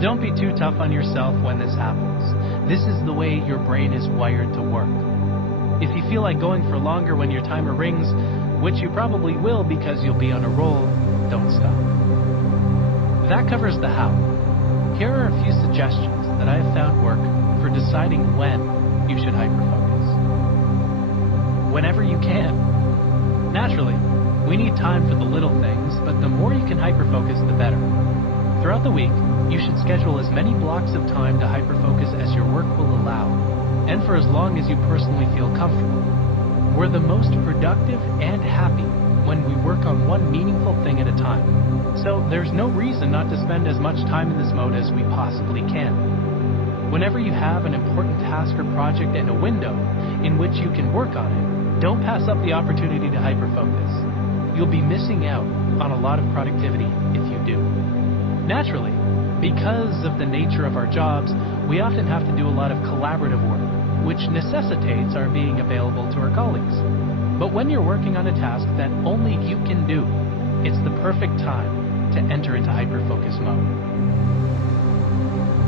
Don't be too tough on yourself when this happens. This is the way your brain is wired to work. If you feel like going for longer when your timer rings, which you probably will because you'll be on a roll, don't stop. That covers the how. Here are a few suggestions that I have found work for deciding when you should hyperfocus. Whenever you can. Naturally, we need time for the little things, but the more you can hyperfocus, the better. Throughout the week, you should schedule as many blocks of time to hyperfocus as your work will allow, and for as long as you personally feel comfortable. We're the most productive and happy when we work on one meaningful thing at a time. So there's no reason not to spend as much time in this mode as we possibly can. Whenever you have an important task or project and a window in which you can work on it, don't pass up the opportunity to hyperfocus. You'll be missing out on a lot of productivity if you do. Naturally, because of the nature of our jobs, we often have to do a lot of collaborative work, which necessitates our being available to our colleagues. But when you're working on a task that only you can do, it's the perfect time to enter into hyperfocus mode.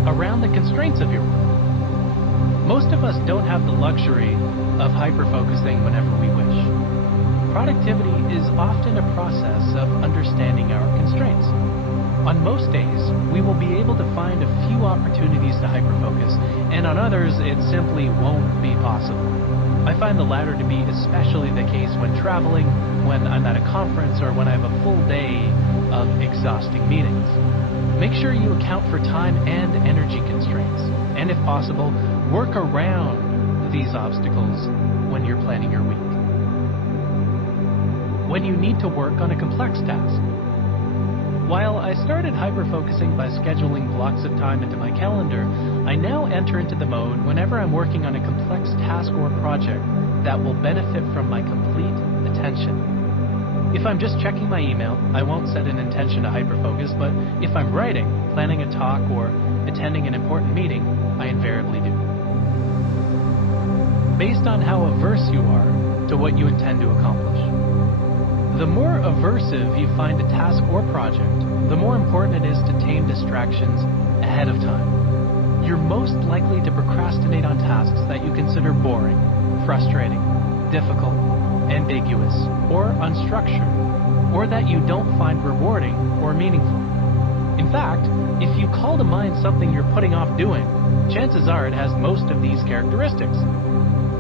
Around the constraints of your work. Most of us don't have the luxury of hyperfocusing whenever we wish. Productivity is often a process of understanding our constraints. On most days, we will be able to find a few opportunities to hyperfocus, and on others, it simply won't be possible. I find the latter to be especially the case when traveling, when I'm at a conference, or when I have a full day of exhausting meetings. Make sure you account for time and energy constraints, and if possible, work around these obstacles when you're planning your week. When you need to work on a complex task. While I started hyperfocusing by scheduling blocks of time into my calendar, I now enter into the mode whenever I'm working on a complex task or project that will benefit from my complete attention. If I'm just checking my email, I won't set an intention to hyperfocus, but if I'm writing, planning a talk, or attending an important meeting, I invariably do. Based on how averse you are to what you intend to accomplish. The more aversive you find a task or project, the more important it is to tame distractions ahead of time. You're most likely to procrastinate on tasks that you consider boring, frustrating, difficult, ambiguous, or unstructured, or that you don't find rewarding or meaningful. In fact, if you call to mind something you're putting off doing, chances are it has most of these characteristics.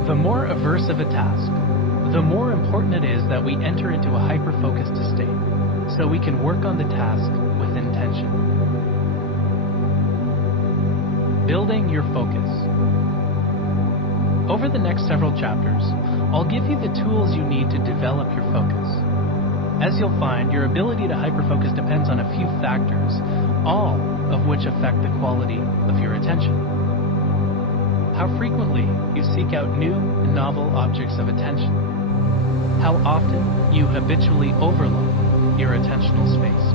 The more averse of a task, the more important it is that we enter into a hyper-focused state, so we can work on the task with intention. Building your focus. Over the next several chapters, I'll give you the tools you need to develop your focus. As you'll find, your ability to hyper-focus depends on a few factors, all of which affect the quality of your attention. How frequently you seek out new and novel objects of attention. How often you habitually overload your attentional space.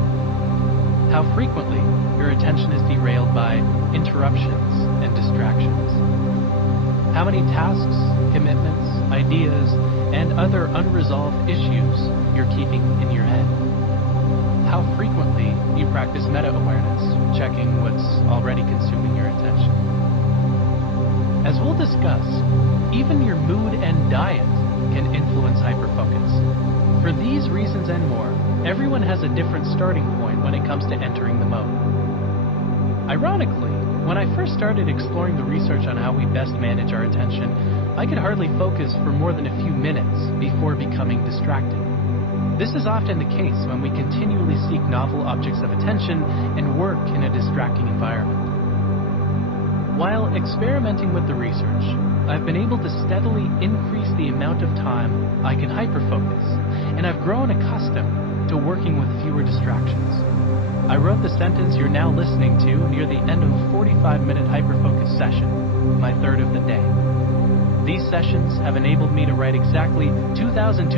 How frequently your attention is derailed by interruptions and distractions. How many tasks, commitments, ideas, and other unresolved issues you're keeping in your head. How frequently you practice meta-awareness, checking what's already consuming your attention. As we'll discuss, even your mood and diet can influence hyperfocus. For these reasons and more, everyone has a different starting point when it comes to entering the mode. Ironically, when I first started exploring the research on how we best manage our attention, I could hardly focus for more than a few minutes before becoming distracted. This is often the case when we continually seek novel objects of attention and work in a distracting environment. While experimenting with the research, I've been able to steadily increase the amount of time I can hyperfocus, and I've grown accustomed to working with fewer distractions. I wrote the sentence you're now listening to near the end of a 45-minute hyperfocus session, my third of the day. These sessions have enabled me to write exactly 2,286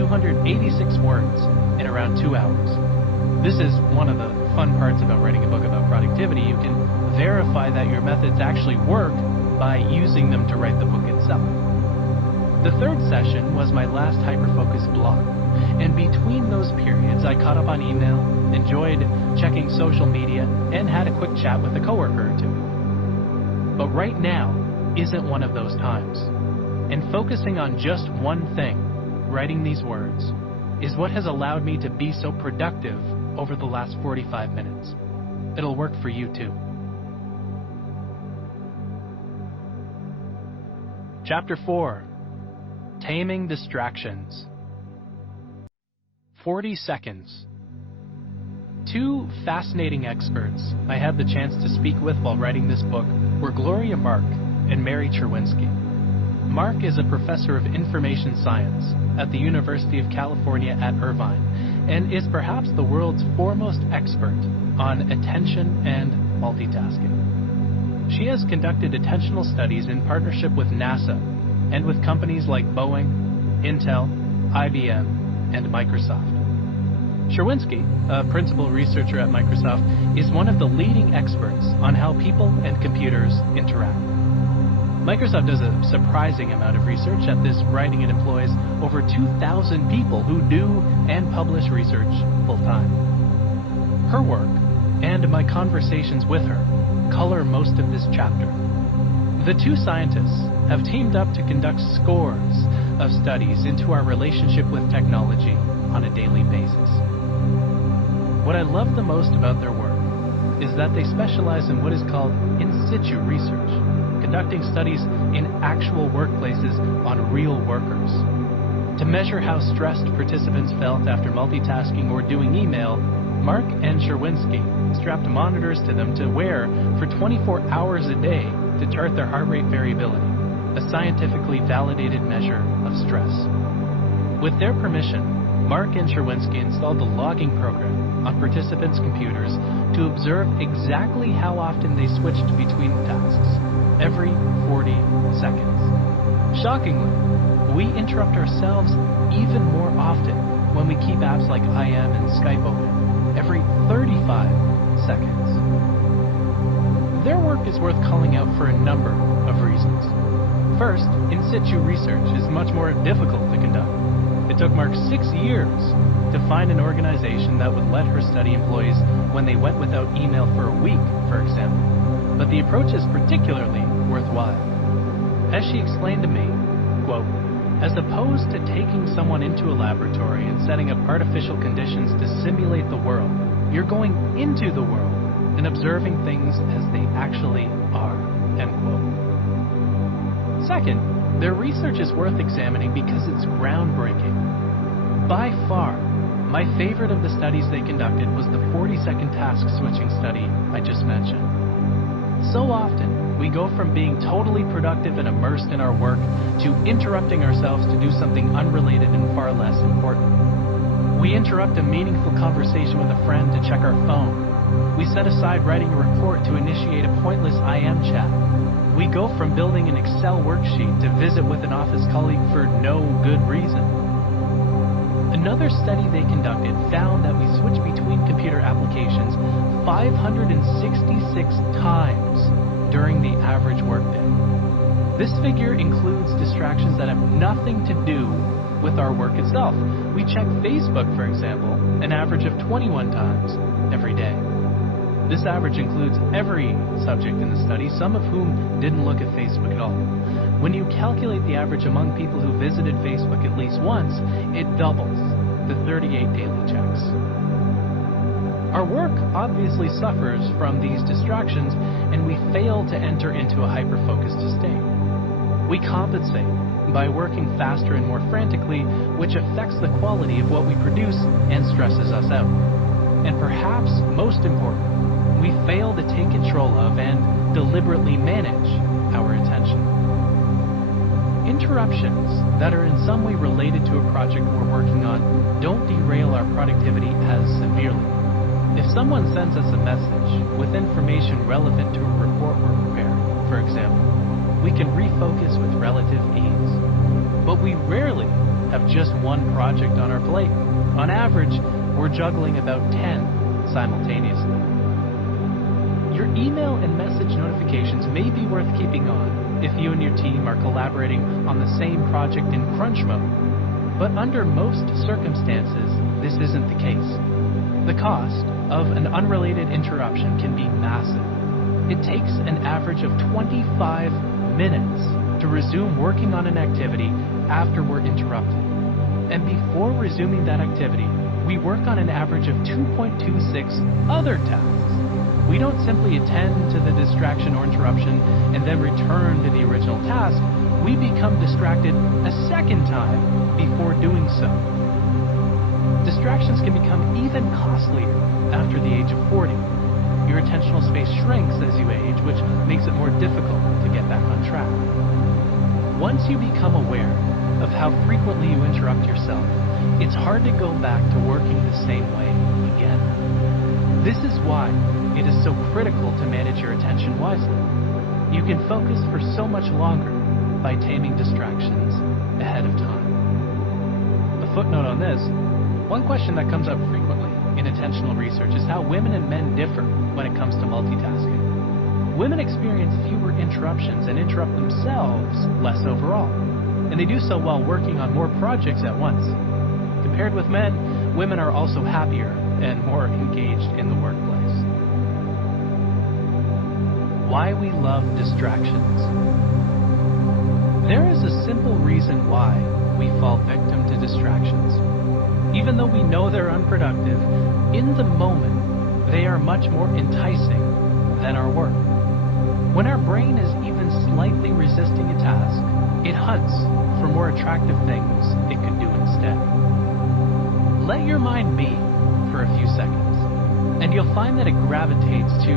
words in around 2 hours. This is one of the fun parts about writing a book about productivity. You can verify that your methods actually work by using them to write the book itself. The third session was my last hyperfocus block, and between those periods I caught up on email, enjoyed checking social media, and had a quick chat with a coworker or two. But right now isn't one of those times. And focusing on just one thing, writing these words, is what has allowed me to be so productive over the last 45 minutes. It'll work for you too. Chapter 4. Taming Distractions. 40 seconds. Two fascinating experts I had the chance to speak with while writing this book were Gloria Mark and Mary Cherwinski. Mark is a professor of information science at the University of California at Irvine and is perhaps the world's foremost expert on attention and multitasking. She has conducted attentional studies in partnership with NASA and with companies like Boeing, Intel, IBM, and Microsoft. Cherwinski, a principal researcher at Microsoft, is one of the leading experts on how people and computers interact. Microsoft does a surprising amount of research at this writing. It employs over 2,000 people who do and publish research full-time. Her work and my conversations with her color most of this chapter. The two scientists have teamed up to conduct scores of studies into our relationship with technology on a daily basis. What I love the most about their work is that they specialize in what is called in situ research, conducting studies in actual workplaces on real workers. To measure how stressed participants felt after multitasking or doing email, Mark and Cherwinski strapped monitors to them to wear for 24 hours a day to chart their heart rate variability, a scientifically validated measure of stress. With their permission, Mark and Cherwinski installed the logging program on participants' computers to observe exactly how often they switched between tasks, every 40 seconds. Shockingly, we interrupt ourselves even more often when we keep apps like IM and Skype open, every 35 seconds. Their work is worth calling out for a number of reasons. First, in situ research is much more difficult to conduct. It took Mark 6 years to find an organization that would let her study employees when they went without email for a week, for example. But the approach is particularly worthwhile. As she explained to me, quote, as opposed to taking someone into a laboratory and setting up artificial conditions to simulate the world, you're going into the world and observing things as they actually are, end quote. Second, their research is worth examining because it's groundbreaking. By far, my favorite of the studies they conducted was the 40-second task switching study I just mentioned. So often, we go from being totally productive and immersed in our work to interrupting ourselves to do something unrelated and far less important. We interrupt a meaningful conversation with a friend to check our phone. We set aside writing a report to initiate a pointless IM chat. We go from building an Excel worksheet to visit with an office colleague for no good reason. Another study they conducted found that we switch between computer applications 566 times during the average workday. This figure includes distractions that have nothing to do with our work itself. We check Facebook, for example, an average of 21 times every day. This average includes every subject in the study, some of whom didn't look at Facebook at all. When you calculate the average among people who visited Facebook at least once, it doubles to 38 daily checks. Our work obviously suffers from these distractions, and we fail to enter into a hyper-focused state. We compensate by working faster and more frantically, which affects the quality of what we produce and stresses us out. And perhaps most important, we fail to take control of and deliberately manage our attention. Interruptions that are in some way related to a project we're working on don't derail our productivity as severely. If someone sends us a message with information relevant to a report we're preparing, for example, we can refocus with relative ease. But we rarely have just one project on our plate. On average, we're juggling about 10 simultaneously. Your email and message notifications may be worth keeping on if you and your team are collaborating on the same project in crunch mode. But under most circumstances, this isn't the case. The cost of an unrelated interruption can be massive. It takes an average of 25 minutes to resume working on an activity after we're interrupted. And before resuming that activity, we work on an average of 2.26 other tasks. We don't simply attend to the distraction or interruption and then return to the original task. We become distracted a second time before doing so. Distractions can become even costlier after the age of 40. Your attentional space shrinks as you age, which makes it more difficult to get back on track. Once you become aware of how frequently you interrupt yourself, it's hard to go back to working the same way again. This is why it is so critical to manage your attention wisely. You can focus for so much longer by taming distractions ahead of time. A footnote on this, one question that comes up frequently in attentional research is how women and men differ when it comes to multitasking. Women experience fewer interruptions and interrupt themselves less overall, and they do so while working on more projects at once. Compared with men, women are also happier and more engaged in the workplace. Why we love distractions. There is a simple reason why we fall victim to distractions. Even though we know they're unproductive, in the moment, they are much more enticing than our work. When our brain is even slightly resisting a task, it hunts for more attractive things it could do instead. Let your mind be for a few seconds, and you'll find that it gravitates to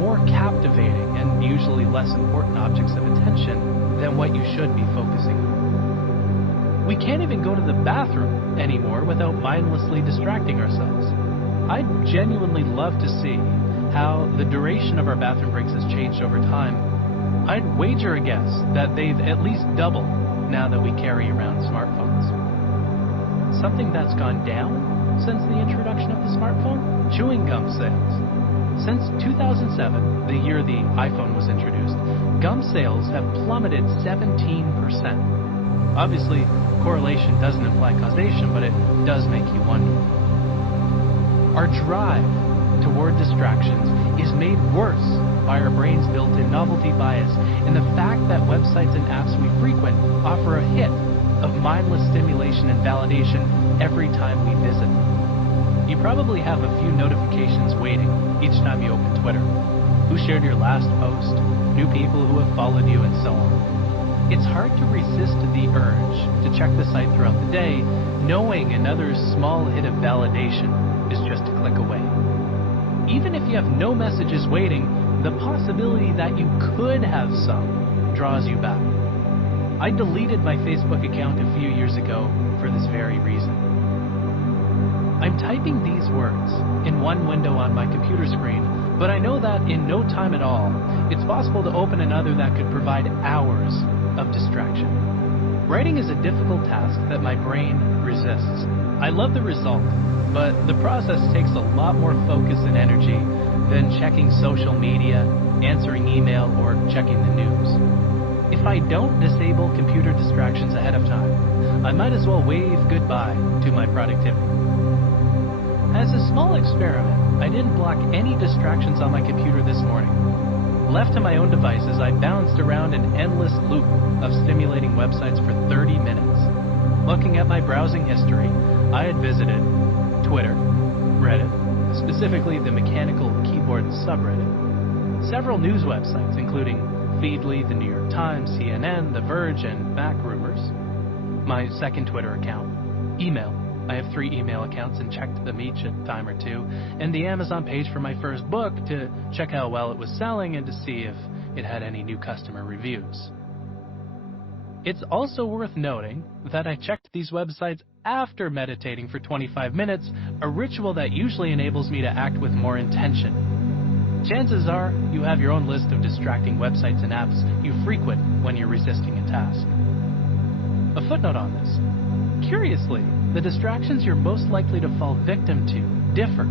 more captivating and usually less important objects of attention than what you should be focusing on. We can't even go to the bathroom anymore without mindlessly distracting ourselves. I'd genuinely love to see how the duration of our bathroom breaks has changed over time. I'd wager a guess that they've at least doubled now that we carry around smartphones. Something that's gone down since the introduction of the smartphone? Chewing gum sales. Since 2007, the year the iPhone was introduced, gum sales have plummeted 17%. Obviously, correlation doesn't imply causation, but it does make you wonder. Our drive toward distractions is made worse by our brain's built-in novelty bias and the fact that websites and apps we frequent offer a hit of mindless stimulation and validation every time we visit them. You probably have a few notifications waiting each time you open Twitter. Who shared your last post, new people who have followed you, and so on. It's hard to resist the urge to check the site throughout the day, knowing another small hit of validation is just a click away. Even if you have no messages waiting, the possibility that you could have some draws you back. I deleted my Facebook account a few years ago for this very reason. I'm typing these words in one window on my computer screen, but I know that in no time at all, it's possible to open another that could provide hours of distraction. Writing is a difficult task that my brain resists. I love the result, but the process takes a lot more focus and energy than checking social media, answering email, or checking the news. If I don't disable computer distractions ahead of time, I might as well wave goodbye to my productivity. As a small experiment, I didn't block any distractions on my computer this morning. Left to my own devices, I bounced around an endless loop of stimulating websites for 30 minutes. Looking at my browsing history, I had visited Twitter, Reddit, specifically the mechanical keyboard subreddit, several news websites including Feedly, the New York Times, CNN, The Verge, and Mac Rumors, my second Twitter account, email. I have 3 email accounts and checked them each a time or two, and the Amazon page for my first book to check how well it was selling and to see if it had any new customer reviews. It's also worth noting that I checked these websites after meditating for 25 minutes, a ritual that usually enables me to act with more intention. Chances are you have your own list of distracting websites and apps you frequent when you're resisting a task. A footnote on this. Curiously, the distractions you're most likely to fall victim to differ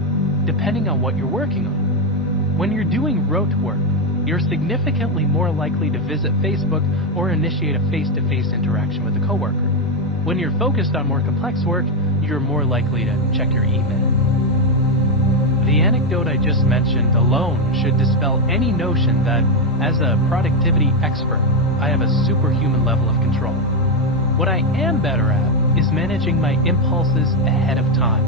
depending on what you're working on. When you're doing rote work, you're significantly more likely to visit Facebook or initiate a face-to-face interaction with a coworker. When you're focused on more complex work, you're more likely to check your email. The anecdote I just mentioned alone should dispel any notion that, as a productivity expert, I have a superhuman level of control. What I am better at is managing my impulses ahead of time.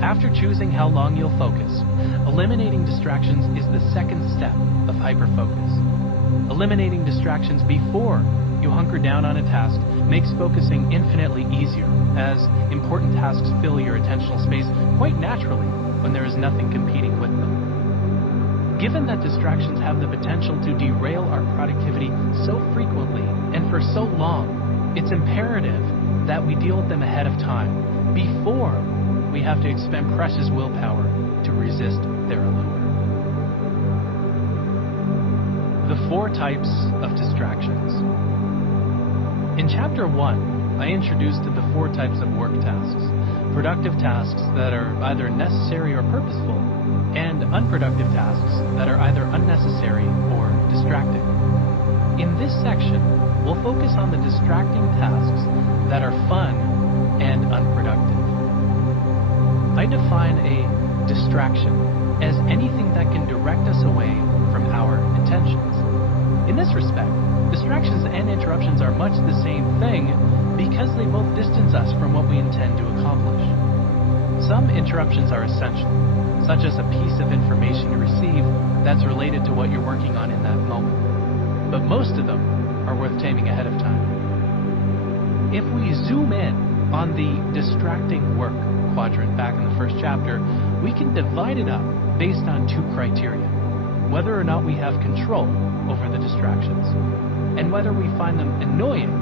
After choosing how long you'll focus, eliminating distractions is the second step of HyperFocus. Eliminating distractions before you hunker down on a task makes focusing infinitely easier, as important tasks fill your attentional space quite naturally when there is nothing competing with them. Given that distractions have the potential to derail our productivity so frequently and for so long, it's imperative that we deal with them ahead of time, before we have to expend precious willpower to resist their allure. The 4 types of distractions. In Chapter 1, I introduced the 4 types of work tasks: productive tasks that are either necessary or purposeful, and unproductive tasks that are either unnecessary or distracting. In this section, we'll focus on the distracting tasks that are fun and unproductive. I define a distraction as anything that can direct us away from our intentions. In this respect, distractions and interruptions are much the same thing because they both distance us from what we intend to accomplish. Some interruptions are essential, such as a piece of information you receive that's related to what you're working on in that moment. But most of them are worth taming ahead of time. If we zoom in on the distracting work quadrant back in the first chapter, we can divide it up based on 2 criteria: whether or not we have control over the distractions, and whether we find them annoying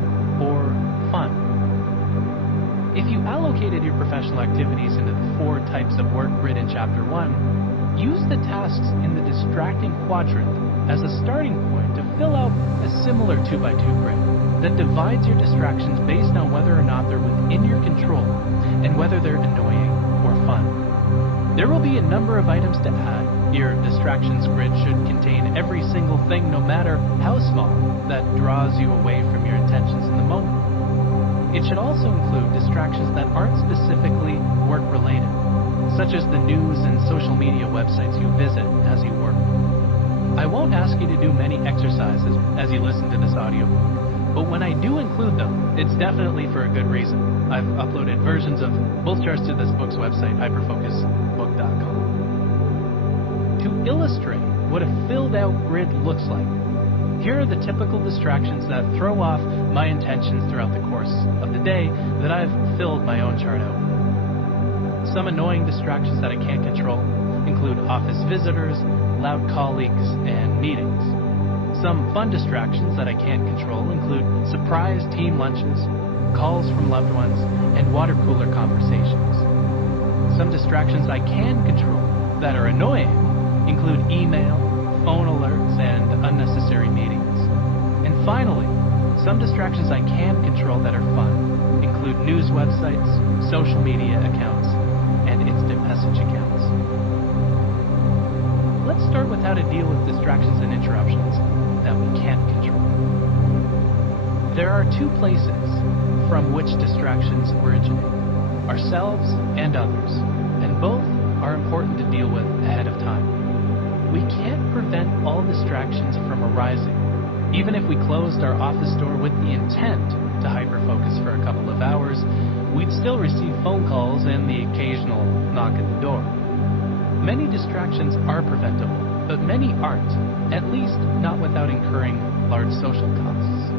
or fun. If you allocated your professional activities into the 4 types of work grid in Chapter 1, use the tasks in the distracting quadrant as a starting point to fill out a similar 2x2 grid that divides your distractions based on whether or not they're within your control and whether they're annoying or fun. There will be a number of items to add. Your distractions grid should contain every single thing, no matter how small, that draws you away from your intentions in the moment. It should also include distractions that aren't specifically work-related, such as the news and social media websites you visit as you work. I won't ask you to do many exercises as you listen to this audiobook, but when I do include them, it's definitely for a good reason. I've uploaded versions of both charts to this book's website, HyperFocusBook.com. To illustrate what a filled-out grid looks like, here are the typical distractions that throw off my intentions throughout the course of the day that I've filled my own chart out with. Some annoying distractions that I can't control include office visitors, loud colleagues, and meetings. Some fun distractions that I can't control include surprise team lunches, calls from loved ones, and water cooler conversations. Some distractions I can control that are annoying include email, phone alerts, and unnecessary meetings. And finally, some distractions I can control that are fun include news websites, social media accounts, and instant message accounts. Let's start with how to deal with distractions and interruptions that we can't control. There are 2 places from which distractions originate: ourselves and others, and both are important to deal with ahead of time. We can't prevent all distractions from arising. Even if we closed our office door with the intent to hyperfocus for a couple of hours, we'd still receive phone calls and the occasional knock at the door. Many distractions are preventable, but many aren't, at least not without incurring large social costs.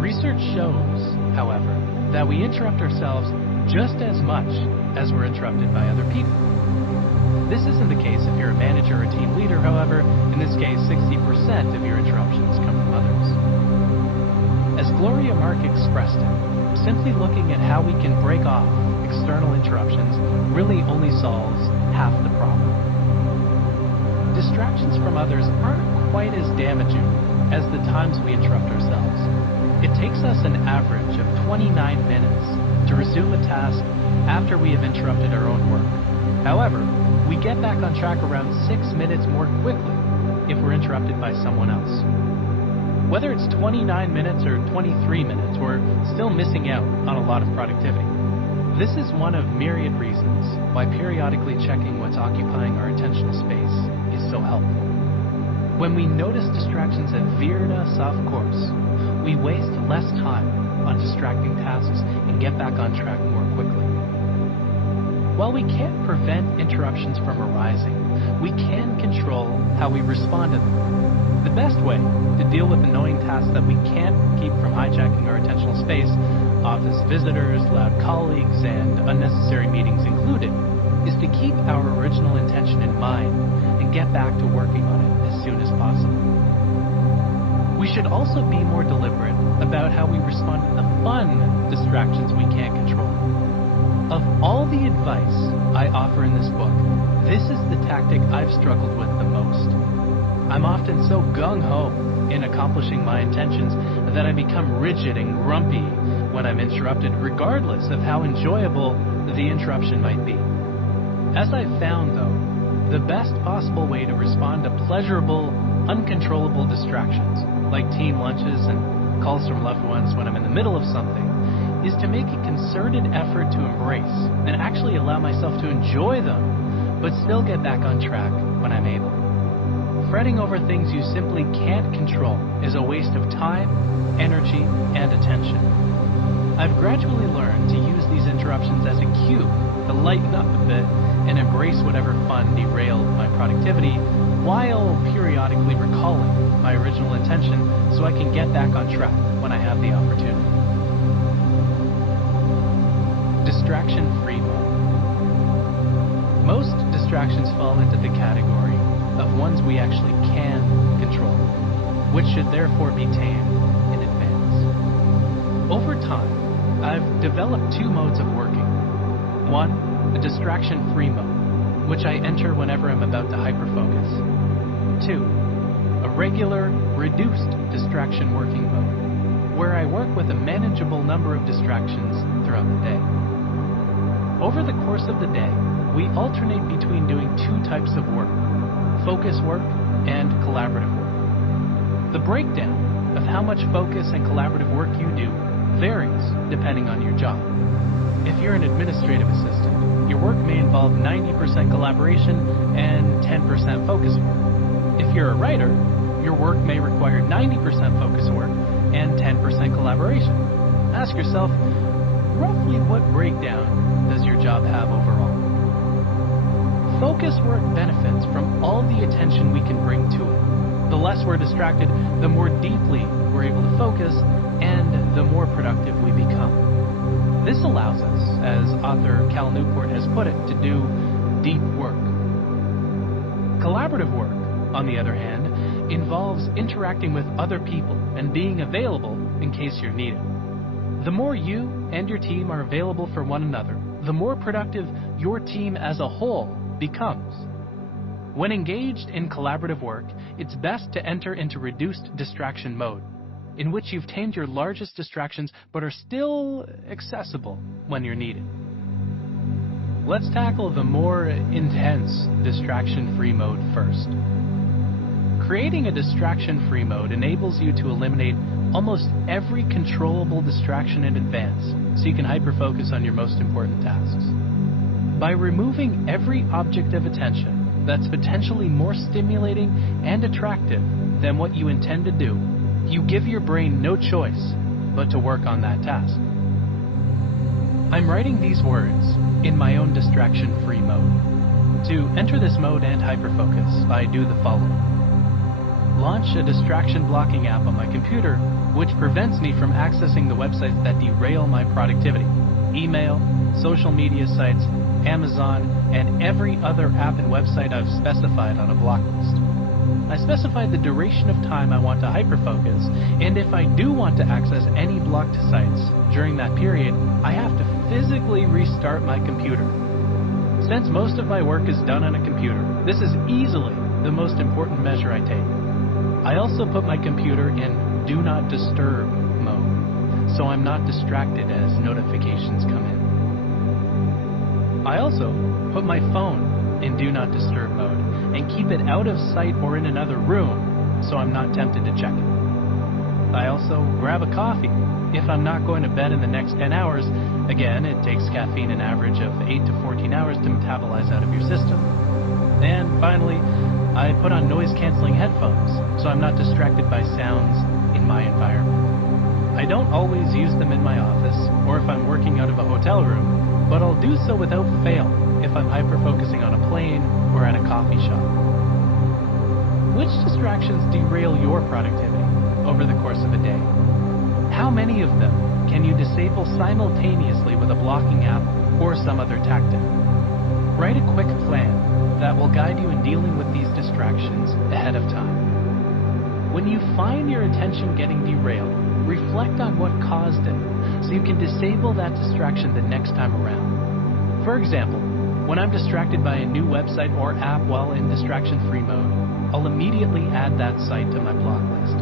Research shows, however, that we interrupt ourselves just as much as we're interrupted by other people. This isn't the case if you're a manager or team leader, however. In this case, 60% of your interruptions come from others. As Gloria Mark expressed it, simply looking at how we can break off external interruptions really only solves half the problem. Distractions from others aren't quite as damaging as the times we interrupt ourselves. It takes us an average of 29 minutes to resume a task after we have interrupted our own work. However, we get back on track around 6 minutes more quickly if we're interrupted by someone else. Whether it's 29 minutes or 23 minutes, we're still missing out on a lot of productivity. This is one of myriad reasons why periodically checking what's occupying our attentional space is so helpful. When we notice distractions have veered us off course, we waste less time on distracting tasks and get back on track more quickly. While we can't prevent interruptions from arising, we can control how we respond to them. The best way to deal with annoying tasks that we can't keep from hijacking our attentional space, office visitors, loud colleagues, and unnecessary meetings included, is to keep our original intention in mind and get back to working on it as soon as possible. We should also be more deliberate about how we respond to the fun distractions we can't control. Of all the advice I offer in this book, this is the tactic I've struggled with the most. I'm often so gung-ho in accomplishing my intentions that I become rigid and grumpy when I'm interrupted, regardless of how enjoyable the interruption might be. As I've found, though, the best possible way to respond to pleasurable, uncontrollable distractions, like team lunches and calls from loved ones when I'm in the middle of something, is to make a concerted effort to embrace and actually allow myself to enjoy them, but still get back on track when I'm able. Fretting over things you simply can't control is a waste of time, energy, and attention. I've gradually learned to use these interruptions as a cue to lighten up a bit and embrace whatever fun derailed my productivity, while periodically recalling my original intention so I can get back on track when I have the opportunity. Distraction-free mode. Most distractions fall into the category of ones we actually can control, which should therefore be tamed in advance. Over time, I've developed two modes of working. One, a distraction-free mode, which I enter whenever I'm about to hyperfocus. Two, a regular, reduced distraction working mode, where I work with a manageable number of distractions throughout the day. Over the course of the day, we alternate between doing two types of work: focus work and collaborative work. The breakdown of how much focus and collaborative work you do varies depending on your job. If you're an administrative assistant, your work may involve 90% collaboration and 10% focus work. If you're a writer, your work may require 90% focus work and 10% collaboration. Ask yourself, roughly what breakdown does your job have overall? Focus work benefits from all the attention we can bring to it. The less we're distracted, the more deeply we're able to focus, and the more productive we become. This allows us, as author Cal Newport has put it, to do deep work. Collaborative work, on the other hand, involves interacting with other people and being available in case you're needed. The more you and your team are available for one another, the more productive your team as a whole becomes. When engaged in collaborative work, it's best to enter into reduced distraction mode, in which you've tamed your largest distractions but are still accessible when you're needed. Let's tackle the more intense distraction-free mode first. Creating a distraction-free mode enables you to eliminate almost every controllable distraction in advance, so you can hyper-focus on your most important tasks. By removing every object of attention that's potentially more stimulating and attractive than what you intend to do, you give your brain no choice but to work on that task. I'm writing these words in my own distraction-free mode. To enter this mode and hyperfocus, I do the following. Launch a distraction blocking app on my computer, which prevents me from accessing the websites that derail my productivity: email, social media sites, Amazon, and every other app and website I've specified on a block list. I specified the duration of time I want to hyperfocus, and if I do want to access any blocked sites during that period, I have to physically restart my computer. Since most of my work is done on a computer, this is easily the most important measure I take. I also put my computer in Do Not Disturb mode, so I'm not distracted as notifications come in. I also put my phone in Do Not Disturb mode and keep it out of sight or in another room, so I'm not tempted to check it. I also grab a coffee. If I'm not going to bed in the next 10 hours, again, it takes caffeine an average of 8 to 14 hours to metabolize out of your system. And finally, I put on noise-canceling headphones, so I'm not distracted by sounds in my environment. I don't always use them in my office, or if I'm working out of a hotel room, but I'll do so without fail if I'm hyper-focusing on a plane or at a coffee shop. Which distractions derail your productivity over the course of a day? How many of them can you disable simultaneously with a blocking app or some other tactic? Write a quick plan that will guide you in dealing with these distractions ahead of time. When you find your attention getting derailed, reflect on what caused it so you can disable that distraction the next time around. For example, when I'm distracted by a new website or app while in distraction-free mode, I'll immediately add that site to my block list.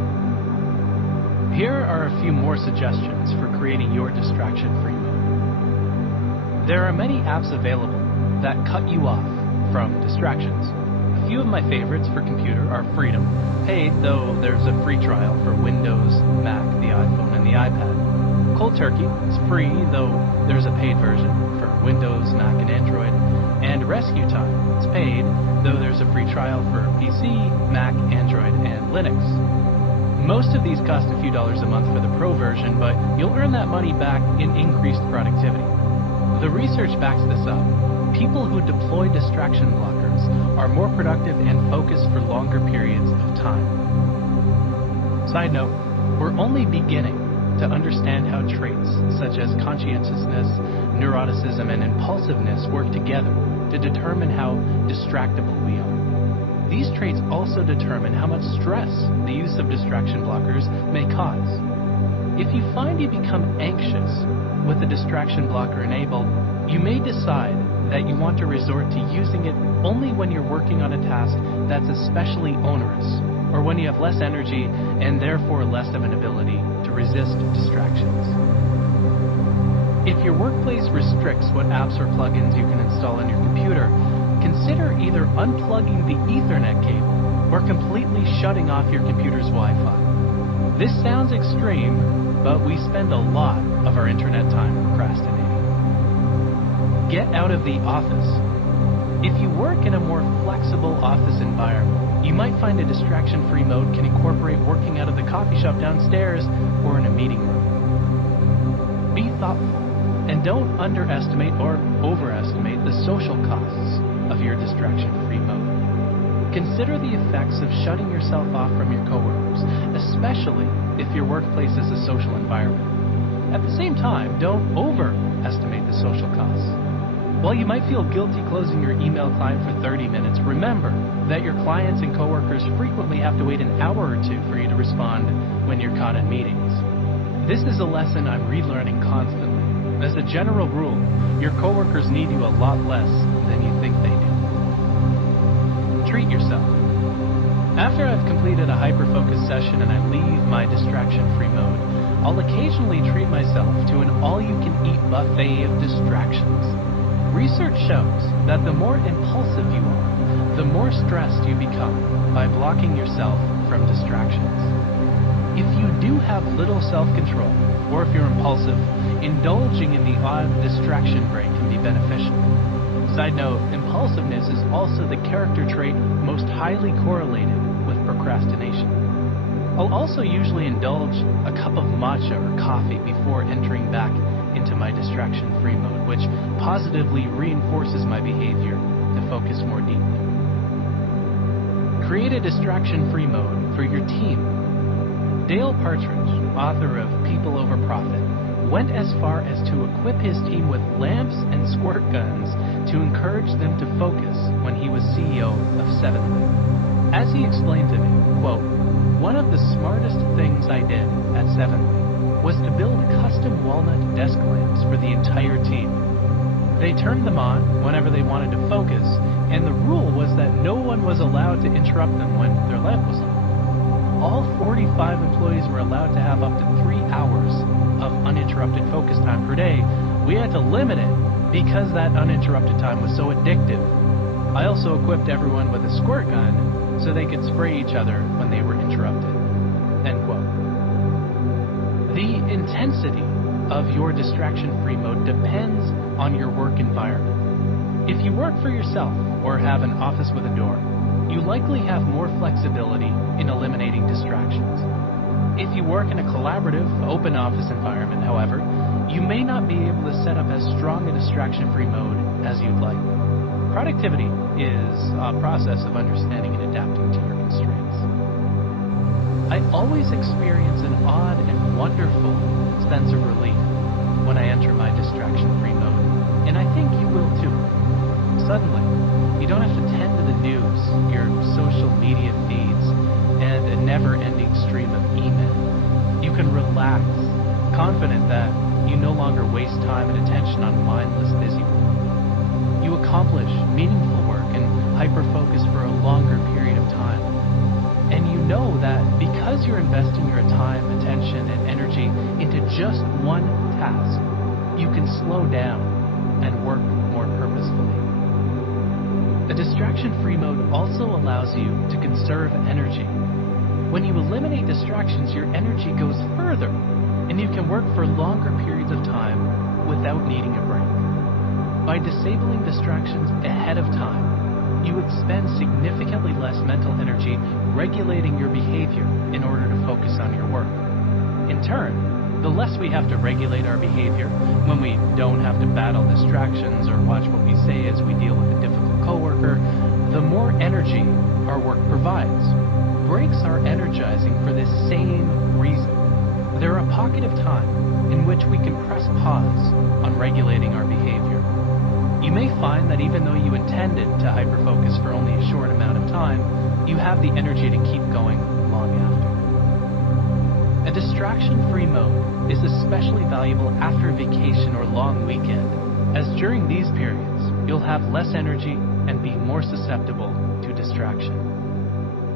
Here are a few more suggestions for creating your distraction-free mode. There are many apps available that cut you off from distractions. A few of my favorites for computer are Freedom, paid, though there's a free trial for Windows, Mac, the iPhone, and the iPad. Cold Turkey is free, though there's a paid version for Windows, Mac, and Android. And Rescue Time is paid, though there's a free trial for PC, Mac, Android, and Linux. Most of these cost a few dollars a month for the Pro version, but you'll earn that money back in increased productivity. The research backs this up. People who deploy distraction blockers are more productive and focused for longer periods of time. Side note, we're only beginning to understand how traits such as conscientiousness, neuroticism, and impulsiveness work together to determine how distractible we are. These traits also determine how much stress the use of distraction blockers may cause. If you find you become anxious with a distraction blocker enabled, you may decide that you want to resort to using it only when you're working on a task that's especially onerous, or when you have less energy and therefore less of an ability to resist distractions. If your workplace restricts what apps or plugins you can install on your computer, consider either unplugging the Ethernet cable or completely shutting off your computer's Wi-Fi. This sounds extreme, but we spend a lot of our internet time procrastinating. Get out of the office. If you work in a more flexible office environment, you might find a distraction-free mode can incorporate working out of the coffee shop downstairs or in a meeting room. Be thoughtful and don't underestimate or overestimate the social costs of your distraction-free mode. Consider the effects of shutting yourself off from your coworkers, especially if your workplace is a social environment. At the same time, don't overestimate the social costs. While you might feel guilty closing your email client for 30 minutes, remember that your clients and coworkers frequently have to wait an hour or two for you to respond when you're caught in meetings. This is a lesson I'm relearning constantly. As a general rule, your coworkers need you a lot less than you think they do. Treat yourself. After I've completed a HyperFocus session and I leave my distraction-free mode, I'll occasionally treat myself to an all-you-can-eat buffet of distractions. Research shows that the more impulsive you are, the more stressed you become by blocking yourself from distractions. If you do have little self-control, or if you're impulsive, indulging in the odd distraction break can be beneficial. Side note, impulsiveness is also the character trait most highly correlated with procrastination. I'll also usually indulge a cup of matcha or coffee before entering back into my distraction-free mode, which positively reinforces my behavior to focus more deeply. Create a distraction-free mode for your team. Dale Partridge, author of People Over Profit, went as far as to equip his team with lamps and squirt guns to encourage them to focus when he was CEO of Sevenly. As he explained to me, quote, "One of the smartest things I did at Sevenly was to build custom walnut desk lamps for the entire team. They turned them on whenever they wanted to focus, and the rule was that no one was allowed to interrupt them when their lamp was on. All 45 employees were allowed to have up to 3 hours of uninterrupted focus time per day. We had to limit it because that uninterrupted time was so addictive. I also equipped everyone with a squirt gun so they could spray each other when they were interrupted." End quote. intensity of your distraction-free mode depends on your work environment. If you work for yourself or have an office with a door, you likely have more flexibility in eliminating distractions. If you work in a collaborative, open office environment, however, you may not be able to set up as strong a distraction-free mode as you'd like. Productivity is a process of understanding and adapting to your constraints. I always experience an odd and wonderful sense of relief when I enter my distraction-free mode, and I think you will too. Suddenly, you don't have to tend to the news, your social media feeds, and a never-ending stream of email. You can relax, confident that you no longer waste time and attention on mindless busy work. You accomplish meaningful work and hyper-focus for a longer period of time. And you know that because you're investing your time, attention, and energy into just one task, you can slow down and work more purposefully. A distraction-free mode also allows you to conserve energy. When you eliminate distractions, your energy goes further, and you can work for longer periods of time without needing a break. By disabling distractions ahead of time, you expend significantly less mental energy regulating your behavior in order to focus on your work. In turn, the less we have to regulate our behavior when we don't have to battle distractions or watch what we say as we deal with a difficult coworker, the more energy our work provides. Breaks are energizing for this same reason. They're a pocket of time in which we can press pause on regulating our behavior. You may find that even though you intended to hyperfocus for only a short amount of time, you have the energy to keep going long after. A distraction-free mode is especially valuable after a vacation or long weekend, as during these periods, you'll have less energy and be more susceptible to distraction.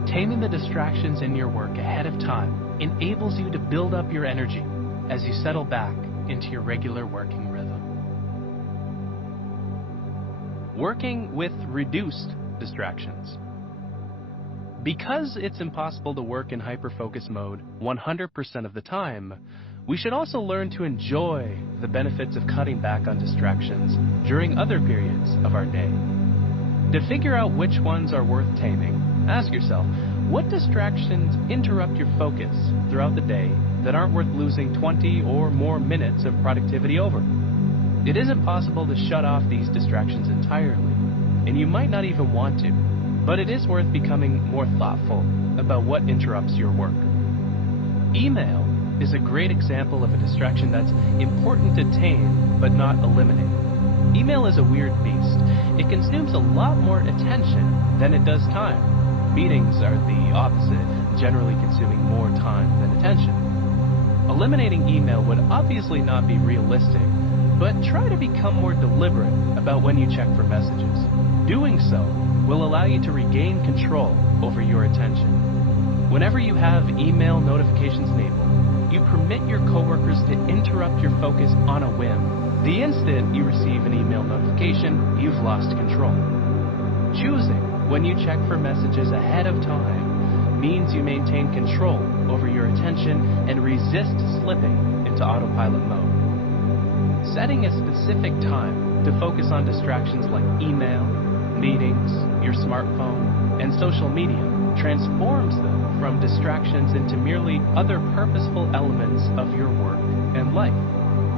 Taming the distractions in your work ahead of time enables you to build up your energy as you settle back into your regular working rhythm. Working with reduced distractions. Because it's impossible to work in hyperfocus mode 100% of the time, we should also learn to enjoy the benefits of cutting back on distractions during other periods of our day. To figure out which ones are worth taming, ask yourself, what distractions interrupt your focus throughout the day that aren't worth losing 20 or more minutes of productivity over? It isn't possible to shut off these distractions entirely, and you might not even want to, but it is worth becoming more thoughtful about what interrupts your work. Email is a great example of a distraction that's important to tame but not eliminate. Email is a weird beast. It consumes a lot more attention than it does time. Meetings are the opposite, generally consuming more time than attention. Eliminating email would obviously not be realistic, but try to become more deliberate about when you check for messages. Doing so will allow you to regain control over your attention. Whenever you have email notifications enabled, you permit your coworkers to interrupt your focus on a whim. The instant you receive an email notification, you've lost control. Choosing when you check for messages ahead of time means you maintain control over your attention and resist slipping into autopilot mode. Setting a specific time to focus on distractions like email, meetings, your smartphone, and social media transforms them from distractions into merely other purposeful elements of your work and life.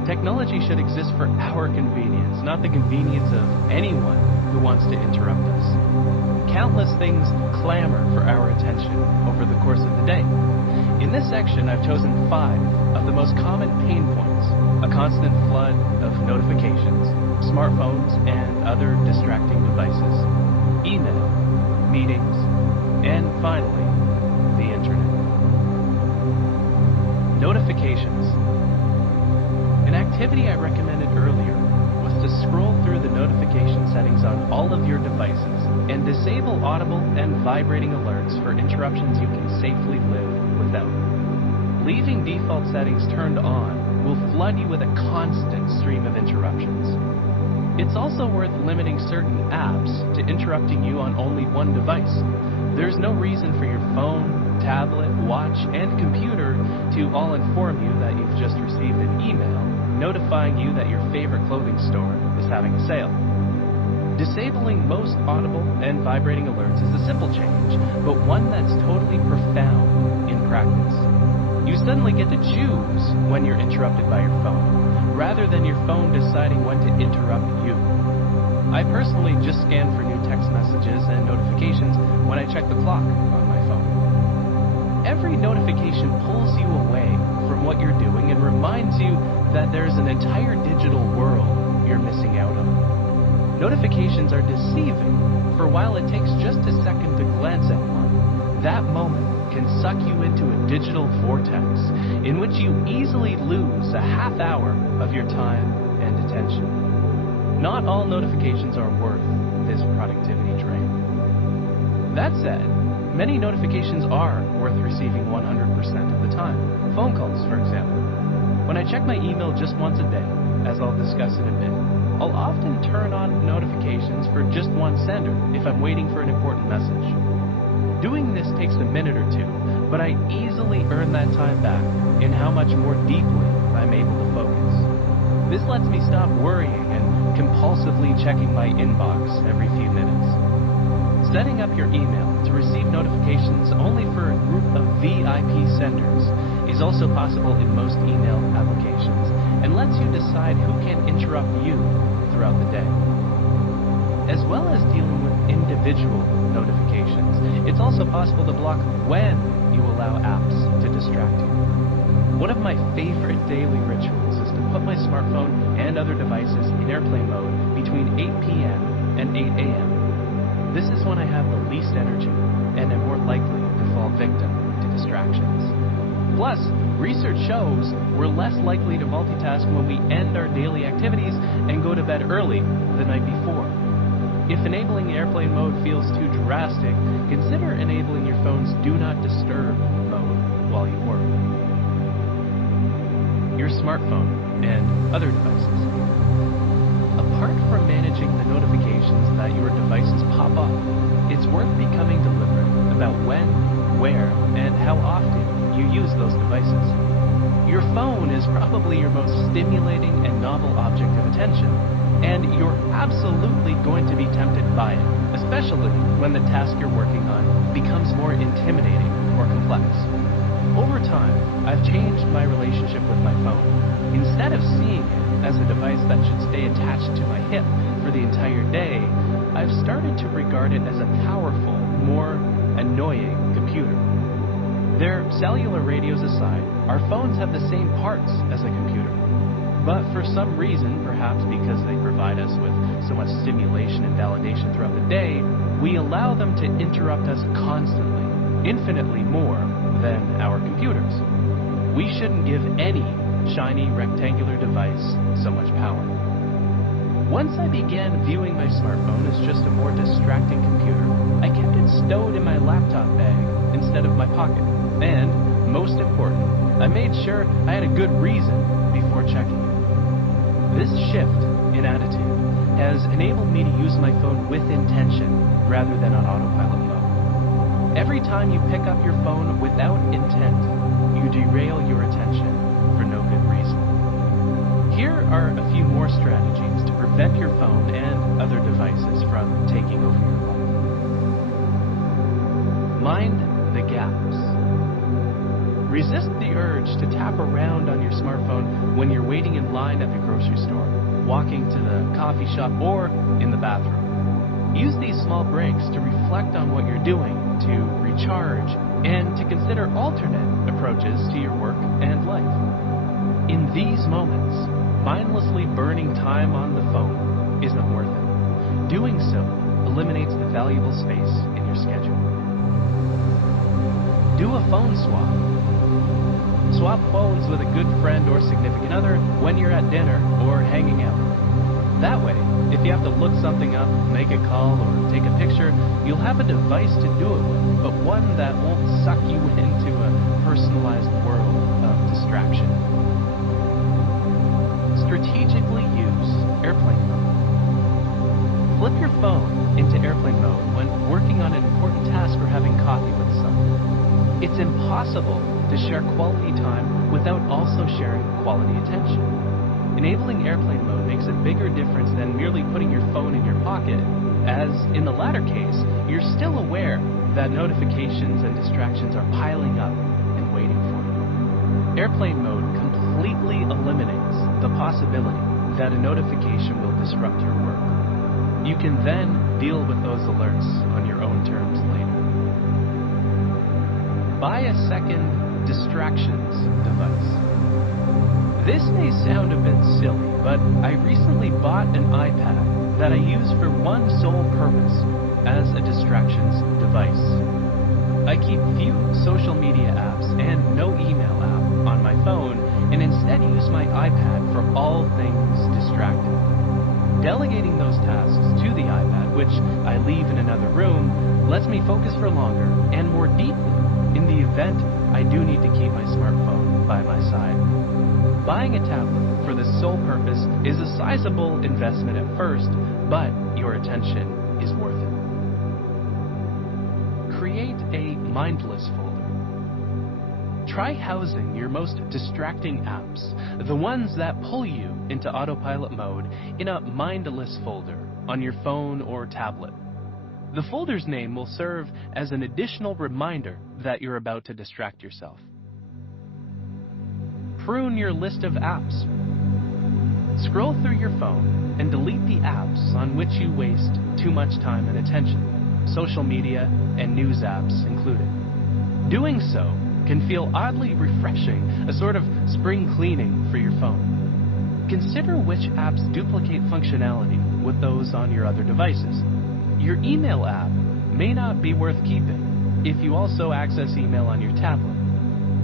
Technology should exist for our convenience, not the convenience of anyone who wants to interrupt us. Countless things clamor for our attention over the course of the day. In this section, I've chosen 5 of the most common pain points: a constant flood of notifications, smartphones and other distracting devices, email, meetings, and finally, the internet. Notifications. An activity I recommended earlier was to scroll through the notification settings on all of your devices and disable audible and vibrating alerts for interruptions you can safely live without. Leaving default settings turned on will flood you with a constant stream of interruptions. It's also worth limiting certain apps to interrupting you on only one device. There's no reason for your phone, tablet, watch, and computer to all inform you that you've just received an email notifying you that your favorite clothing store is having a sale. Disabling most audible and vibrating alerts is a simple change, but one that's totally profound in practice. You suddenly get to choose when you're interrupted by your phone, rather than your phone deciding when to interrupt you. I personally just scan for new text messages and notifications when I check the clock on my phone. Every notification pulls you away from what you're doing and reminds you that there's an entire digital world you're missing out on. Notifications are deceiving, for while it takes just a second to glance at one, that moment can suck you into a digital vortex in which you easily lose a half hour of your time and attention. Not all notifications are worth this productivity drain. That said, many notifications are worth receiving 100% of the time. Phone calls, for example. When I check my email just once a day, as I'll discuss in a bit, I'll often turn on notifications for just one sender if I'm waiting for an important message. Doing this takes a minute or two, but I easily earn that time back in how much more deeply I'm able to focus. This lets me stop worrying and compulsively checking my inbox every few minutes. Setting up your email to receive notifications only for a group of VIP senders is also possible in most email applications and lets you decide who can interrupt you throughout the day. As well as dealing with individual notifications, it's also possible to block when you allow apps to distract you. One of my favorite daily rituals is to put my smartphone and other devices in airplane mode between 8 p.m. and 8 a.m. This is when I have the least energy and am more likely to fall victim to distractions. Plus, research shows we're less likely to multitask when we end our daily activities and go to bed early the night before. If enabling airplane mode feels too drastic, consider enabling your phone's Do Not Disturb mode while you work. Your smartphone and other devices. Apart from managing the notifications that your devices pop up, it's worth becoming deliberate about when, where, and how often you use those devices. Your phone is probably your most stimulating and novel object of attention, and you're absolutely going to be tempted by it, especially when the task you're working on becomes more intimidating or complex. Over time, I've changed my relationship with my phone. Instead of seeing it as a device that should stay attached to my hip for the entire day, I've started to regard it as a powerful, more annoying computer. Their cellular radios aside, our phones have the same parts as a computer. But for some reason, perhaps because they provide us with so much stimulation and validation throughout the day, we allow them to interrupt us constantly, infinitely more than our computers. We shouldn't give any shiny rectangular device so much power. Once I began viewing my smartphone as just a more distracting computer, I kept it stowed in my laptop bag instead of my pocket. And, most important, I made sure I had a good reason before checking it. This shift in attitude has enabled me to use my phone with intention rather than on autopilot mode. Every time you pick up your phone without intent, you derail your attention for no good reason. Here are a few more strategies to prevent your phone and other devices from taking over your life. Mind the gaps. Resist the urge to tap around on your smartphone when you're waiting in line at the grocery store, walking to the coffee shop, or in the bathroom. Use these small breaks to reflect on what you're doing, to recharge, and to consider alternate approaches to your work and life. In these moments, mindlessly burning time on the phone isn't worth it. Doing so eliminates the valuable space in your schedule. Do a phone swap. Swap phones with a good friend or significant other when you're at dinner or hanging out. That way, if you have to look something up, make a call, or take a picture, you'll have a device to do it with, but one that won't suck you into a personalized world of distraction. Strategically use airplane mode. Flip your phone into airplane mode when working on an important task or having coffee with someone. It's possible to share quality time without also sharing quality attention. Enabling airplane mode makes a bigger difference than merely putting your phone in your pocket, as in the latter case, you're still aware that notifications and distractions are piling up and waiting for you. Airplane mode completely eliminates the possibility that a notification will disrupt your work. You can then deal with those alerts on your own terms later. Buy a second distractions device. This may sound a bit silly, but I recently bought an iPad that I use for one sole purpose, as a distractions device. I keep few social media apps and no email app on my phone, and instead use my iPad for all things distracting. Delegating those tasks to the iPad, which I leave in another room, lets me focus for longer and more deeply in the event I do need to keep my smartphone by my side. Buying a tablet for this sole purpose is a sizable investment at first, but your attention is worth it. Create a mindless folder. Try housing your most distracting apps, the ones that pull you into autopilot mode, in a mindless folder on your phone or tablet. The folder's name will serve as an additional reminder that you're about to distract yourself. Prune your list of apps. Scroll through your phone and delete the apps on which you waste too much time and attention, social media and news apps included. Doing so can feel oddly refreshing, a sort of spring cleaning for your phone. Consider which apps duplicate functionality with those on your other devices. Your email app may not be worth keeping if you also access email on your tablet.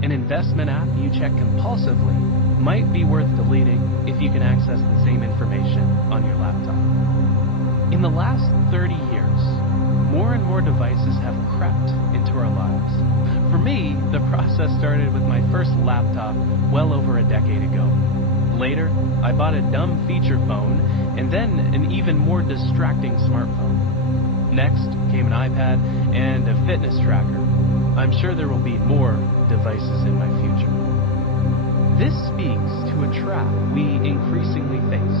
An investment app you check compulsively might be worth deleting if you can access the same information on your laptop. In the last 30 years, more and more devices have crept into our lives. For me, the process started with my first laptop well over a decade ago. Later, I bought a dumb feature phone and then an even more distracting smartphone. Next came an iPad and a fitness tracker. I'm sure there will be more devices in my future. This speaks to a trap we increasingly face,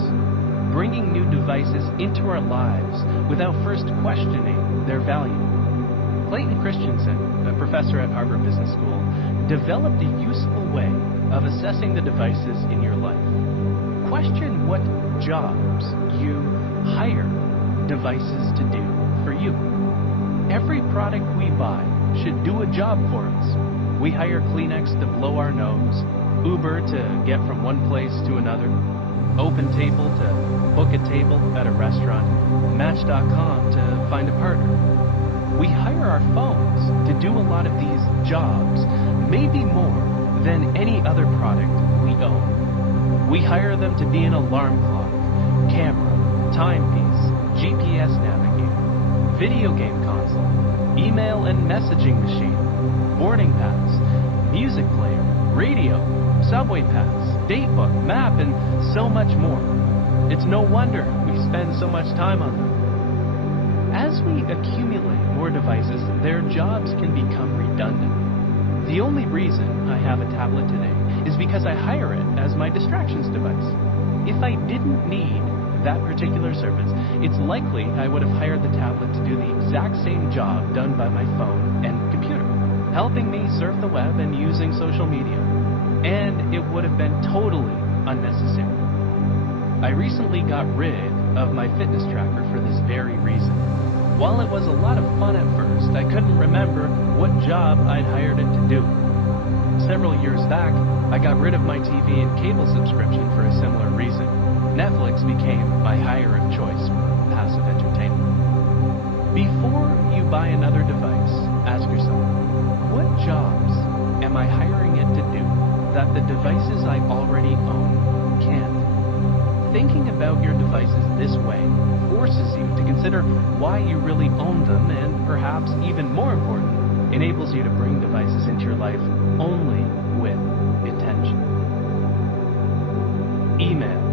bringing new devices into our lives without first questioning their value. Clayton Christensen, a professor at Harvard Business School, developed a useful way of assessing the devices in your life. Question what jobs you hire devices to do for you. Every product we buy should do a job for us. We hire Kleenex to blow our nose, Uber to get from one place to another, OpenTable to book a table at a restaurant, Match.com to find a partner. We hire our phones to do a lot of these jobs, maybe more than any other product we own. We hire them to be an alarm clock, camera, timepiece, GPS navigator, video game console, email and messaging machine, boarding pass, music player, radio, subway pass, datebook, map, and so much more. It's no wonder we spend so much time on them. As we accumulate more devices, their jobs can become redundant. The only reason I have a tablet today is because I hire it as my distractions device. If I didn't need that particular service, it's likely I would have hired the tablet to do the exact same job done by my phone and computer, helping me surf the web and using social media. And it would have been totally unnecessary. I recently got rid of my fitness tracker for this very reason. While it was a lot of fun at first, I couldn't remember what job I'd hired it to do. Several years back, I got rid of my TV and cable subscription for a similar reason. Netflix became my hire of choice for passive entertainment. Before you buy another device, ask yourself, what jobs am I hiring it to do that the devices I already own can't? Thinking about your devices this way forces you to consider why you really own them, and perhaps even more important, enables you to bring devices into your life only with intention. Email.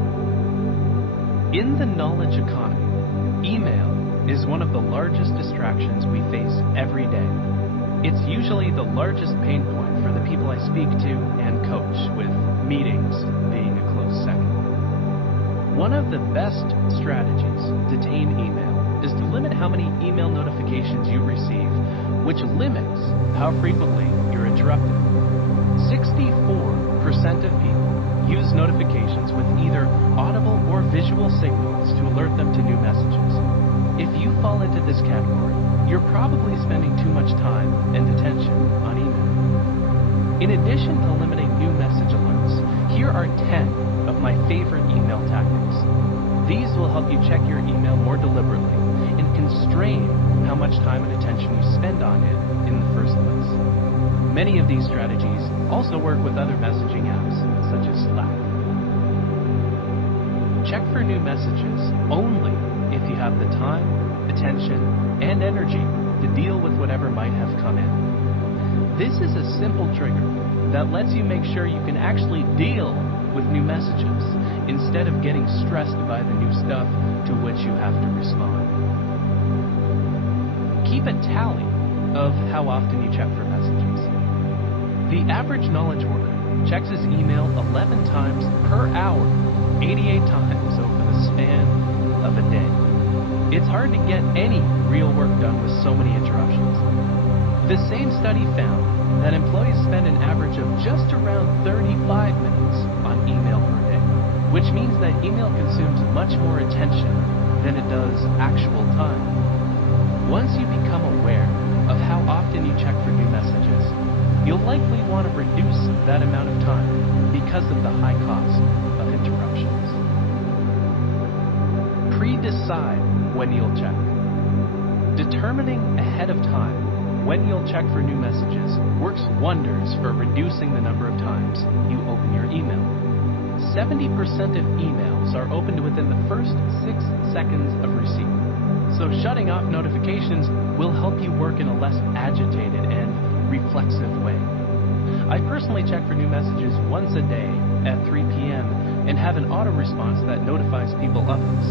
In the knowledge economy, email is one of the largest distractions we face every day. It's usually the largest pain point for the people I speak to and coach, with meetings being a close second. One of the best strategies to tame email is to limit how many email notifications you receive, which limits how frequently you're interrupted. 64% of people use notifications with either audible or visual signals to alert them to new messages. If you fall into this category, you're probably spending too much time and attention on email. In addition to limiting new message alerts, here are 10 of my favorite email tactics. These will help you check your email more deliberately and constrain how much time and attention you spend on it in the first place. Many of these strategies also work with other messaging apps, such as Slack. Check for new messages only if you have the time, attention, and energy to deal with whatever might have come in. This is a simple trigger that lets you make sure you can actually deal with new messages instead of getting stressed by the new stuff to which you have to respond. Keep a tally of how often you check for messages. The average knowledge worker checks his email 11 times per hour, 88 times over the span of a day. It's hard to get any real work done with so many interruptions. The same study found that employees spend an average of just around 35 minutes on email per day, which means that email consumes much more attention than it does actual time. Once you become aware of how often you check for new messages, you'll likely want to reduce that amount of time because of the high cost of interruptions. Pre-decide when you'll check. Determining ahead of time when you'll check for new messages works wonders for reducing the number of times you open your email. 70% of emails are opened within the first 6 seconds of receipt, so shutting off notifications will help you work in a less agitated and reflexive way. I personally check for new messages once a day at 3 p.m. and have an auto response that notifies people of this.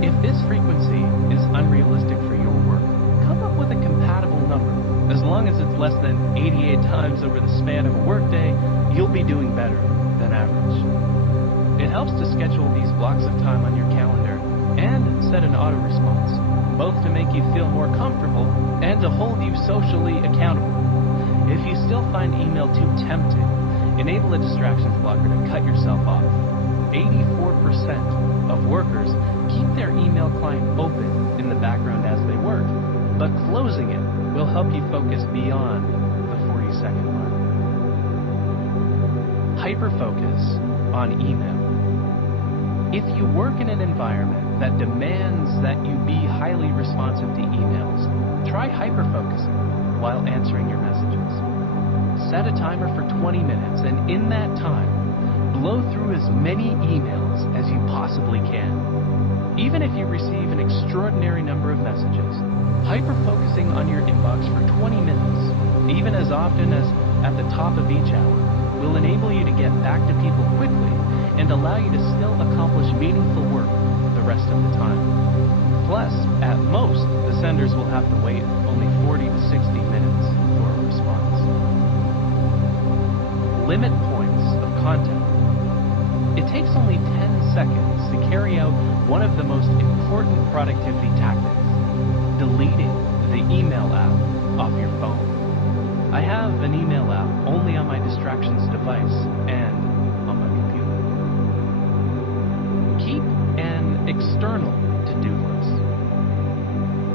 If this frequency is unrealistic for your work, come up with a compatible number. As long as it's less than 88 times over the span of a workday, you'll be doing better than average. It helps to schedule these blocks of time on your calendar and set an auto response, both to make you feel more comfortable and to hold you socially accountable. If you still find email too tempting, enable a distractions blocker to cut yourself off. 84% of workers keep their email client open in the background as they work, but closing it will help you focus beyond the 40-second mark. HyperFocus on email. If you work in an environment that demands that you be highly responsive to emails, try hyperfocusing while answering your messages. Set a timer for 20 minutes, and in that time, blow through as many emails as you possibly can. Even if you receive an extraordinary number of messages, hyper-focusing on your inbox for 20 minutes, even as often as at the top of each hour, will enable you to get back to people quickly and allow you to still accomplish meaningful work the rest of the time. Plus, at most, the senders will have to wait only 40 to 60 minutes for a response. Limit points of contact. It takes only 10 seconds to carry out one of the most important productivity tactics: deleting the email app off your phone. I have an email app only on my distractions device and on my computer. Keep an external to-do list.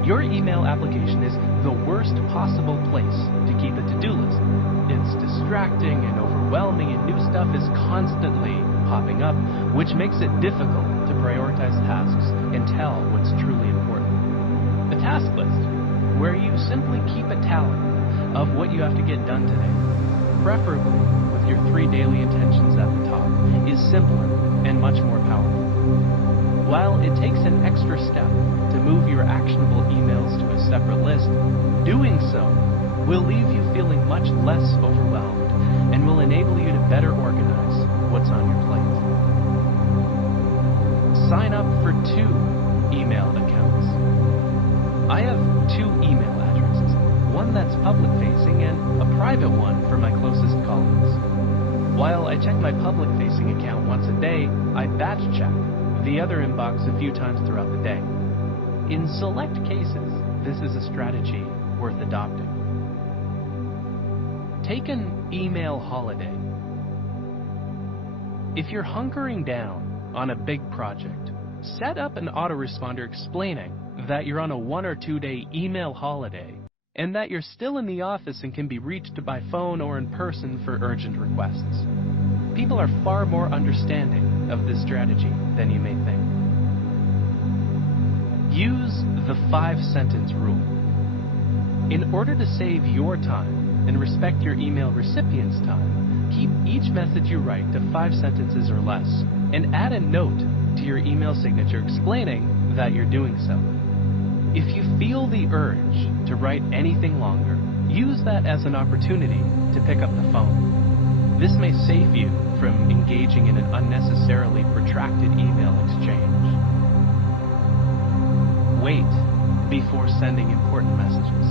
Your email application is the worst possible place to keep a to-do list. It's distracting and overwhelming, and new stuff is constantly popping up, which makes it difficult to prioritize tasks and tell what's truly important. A task list, where you simply keep a tally of what you have to get done today, preferably with your 3 daily intentions at the top, is simpler and much more powerful. While it takes an extra step to move your actionable emails to a separate list, doing so will leave you feeling much less overwhelmed and will enable you to better organize what's on your plate. Sign up for 2 email accounts. I have 2 email addresses, one that that's public-facing and a private one for my closest colleagues. While I check my public-facing account once a day, I batch check the other inbox a few times throughout the day. In select cases, this is a strategy worth adopting. Take an email holiday. If you're hunkering down on a big project, set up an autoresponder explaining that you're on a 1 or 2 day email holiday and that you're still in the office and can be reached by phone or in person for urgent requests. People are far more understanding of this strategy than you may think. Use the 5-sentence rule. In order to save your time and respect your email recipient's time, keep each message you write to 5 sentences or less, and add a note to your email signature explaining that you're doing so. If you feel the urge to write anything longer, use that as an opportunity to pick up the phone. This may save you from engaging in an unnecessarily protracted email exchange. Wait before sending important messages.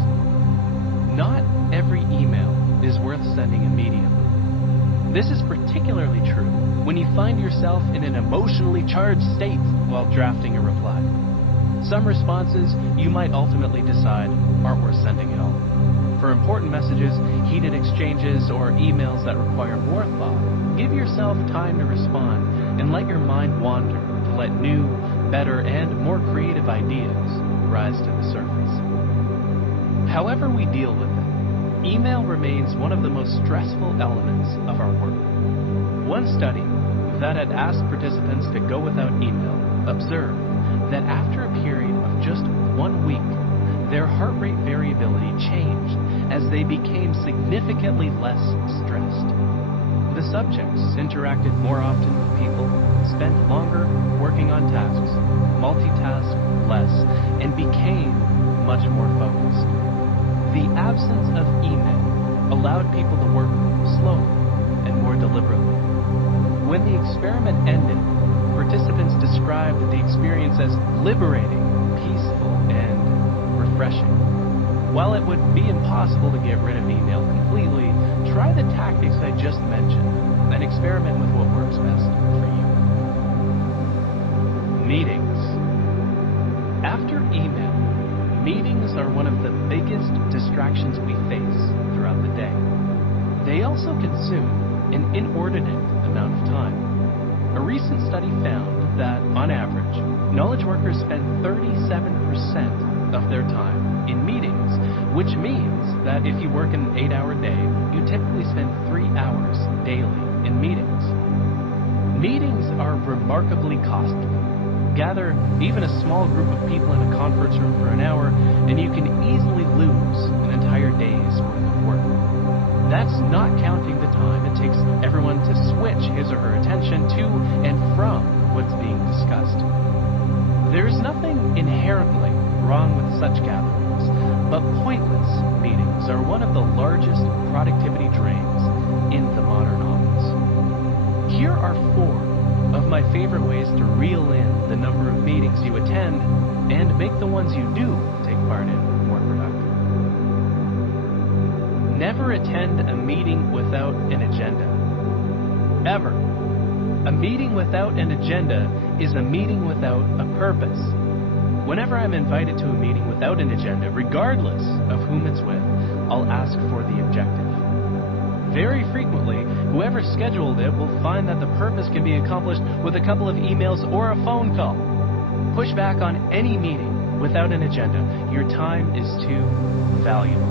Not every email is worth sending immediately. This is particularly true when you find yourself in an emotionally charged state while drafting a reply. Some responses you might ultimately decide aren't worth sending at all. For important messages, heated exchanges, or emails that require more thought, give yourself time to respond and let your mind wander to let new, better, and more creative ideas rise to the surface. However we deal with it, email remains one of the most stressful elements of our work. One study that had asked participants to go without email observed that after a period of just 1 week, their heart rate variability changed as they became significantly less stressed. The subjects interacted more often with people, spent longer working on tasks, multitasked less, and became much more focused. The absence of email allowed people to work slowly and more deliberately. When the experiment ended, participants described the experience as liberating, peaceful, and refreshing. While it would be impossible to get rid of email completely, try the tactics I just mentioned and experiment with what works best for you. Meetings. After email, meetings are one of the biggest distractions we face throughout the day. They also consume an inordinate amount of time. A recent study found that, on average, knowledge workers spend 37% of their time in meetings, which means that if you work an 8-hour day, you typically spend 3 hours daily in meetings. Meetings are remarkably costly. Gather even a small group of people in a conference room for an hour, and you can easily lose an entire day's worth of work. That's not counting the time it takes everyone to switch his or her attention to and from what's being discussed. There's nothing inherently wrong with such gatherings, but pointless meetings are one of the largest productivity drains in the modern office. Here are 4 of my favorite ways to reel in the number of meetings you attend and make the ones you do take part in more productive. Never attend a meeting without an agenda. Ever. A meeting without an agenda is a meeting without a purpose. Whenever I'm invited to a meeting without an agenda, regardless of whom it's with, I'll ask for the objective. Very frequently, whoever scheduled it will find that the purpose can be accomplished with a couple of emails or a phone call. Push back on any meeting without an agenda. Your time is too valuable.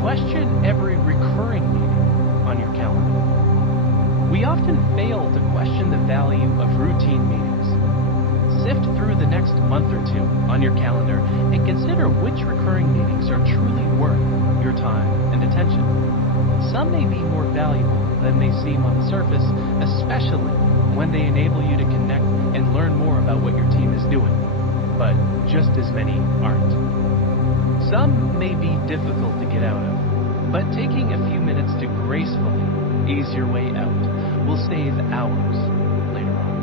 Question every recurring meeting on your calendar. We often fail to question the value of routine meetings. Sift through the next month or 2 on your calendar and consider which recurring meetings are truly worth your time and attention. Some may be more valuable than they seem on the surface, especially when they enable you to connect and learn more about what your team is doing, but just as many aren't. Some may be difficult to get out of, but taking a few minutes to gracefully ease your way out will save hours later on.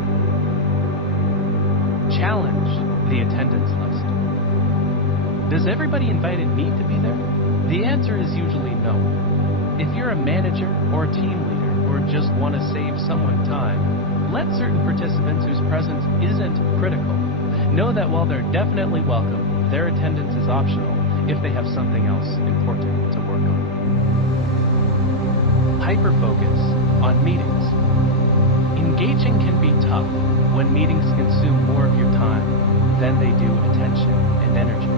Challenge the attendance list. Does everybody invited need to be there? The answer is usually no. If you're a manager or a team leader or just want to save someone time, let certain participants whose presence isn't critical know that while they're definitely welcome, their attendance is optional if they have something else important to work on. HyperFocus on meetings. Engaging can be tough when meetings consume more of your time than they do attention and energy.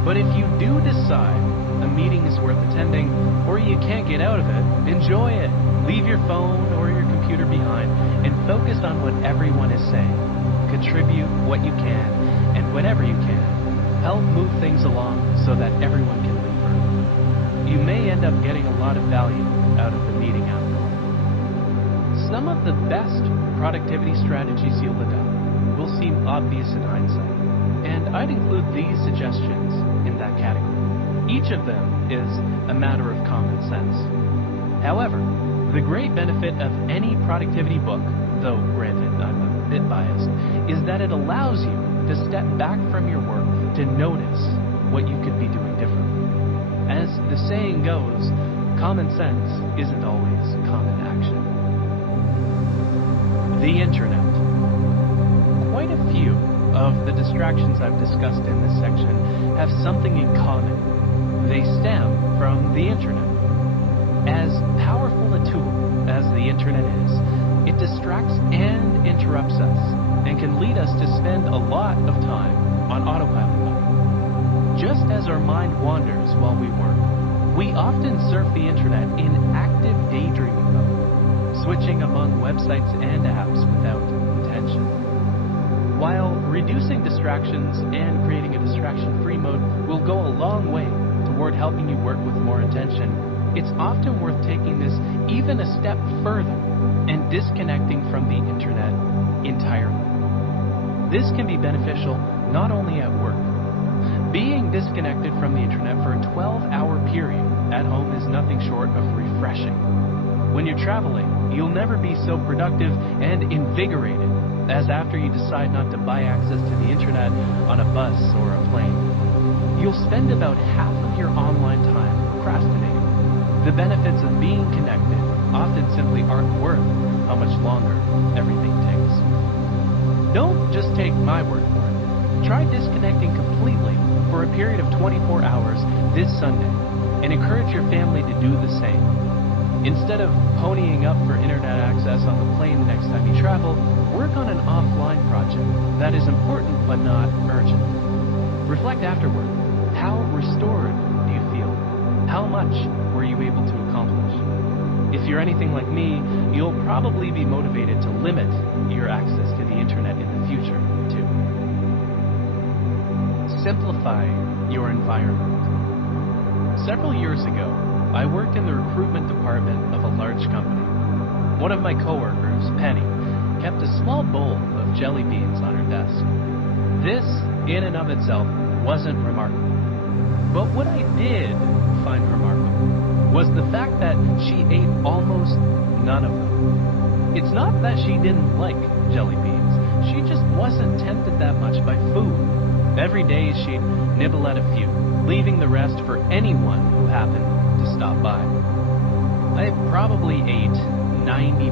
But if you do decide a meeting is worth attending or you can't get out of it, enjoy it. Leave your phone or your computer behind and focus on what everyone is saying. Contribute what you can and whatever you can. Help move things along so that everyone can leave early. You may end up getting a lot of value out of the meeting after all. Some of the best productivity strategies you'll adopt will seem obvious in hindsight, and I'd include these suggestions in that category. Each of them is a matter of common sense. However, the great benefit of any productivity book, though granted I'm a bit biased, is that it allows you to step back from your work to notice what you could be doing differently. As the saying goes, common sense isn't always common action. The internet. Quite a few of the distractions I've discussed in this section have something in common. They stem from the internet. As powerful a tool as the internet is, it distracts and interrupts us and can lead us to spend a lot of time on autopilot mode. Just as our mind wanders while we work, we often surf the internet in active daydreaming mode, switching among websites and apps without intention. While reducing distractions and creating a distraction-free mode will go a long way toward helping you work with more intention, it's often worth taking this even a step further and disconnecting from the internet entirely. This can be beneficial not only at work. Being disconnected from the internet for a 12-hour period at home is nothing short of refreshing. When you're traveling, you'll never be so productive and invigorated as after you decide not to buy access to the internet on a bus or a plane. You'll spend about half of your online time procrastinating. The benefits of being connected often simply aren't worth how much longer everything takes. Don't just take my word for it. Try disconnecting completely for a period of 24 hours this Sunday and encourage your family to do the same. Instead of ponying up for internet access on the plane the next time you travel, work on an offline project that is important but not urgent. Reflect afterward. How restored do you feel? How much were you able to accomplish? If you're anything like me, you'll probably be motivated to limit your access to the internet in the future, too. Simplify your environment. Several years ago, I worked in the recruitment department of a large company. One of my coworkers, Penny, kept a small bowl of jelly beans on her desk. This, in and of itself, wasn't remarkable. But what I did find remarkable was the fact that she ate almost none of them. It's not that she didn't like jelly beans. She just wasn't tempted that much by food. Every day she'd nibble at a few, leaving the rest for anyone who happened to stop by. I probably ate 90%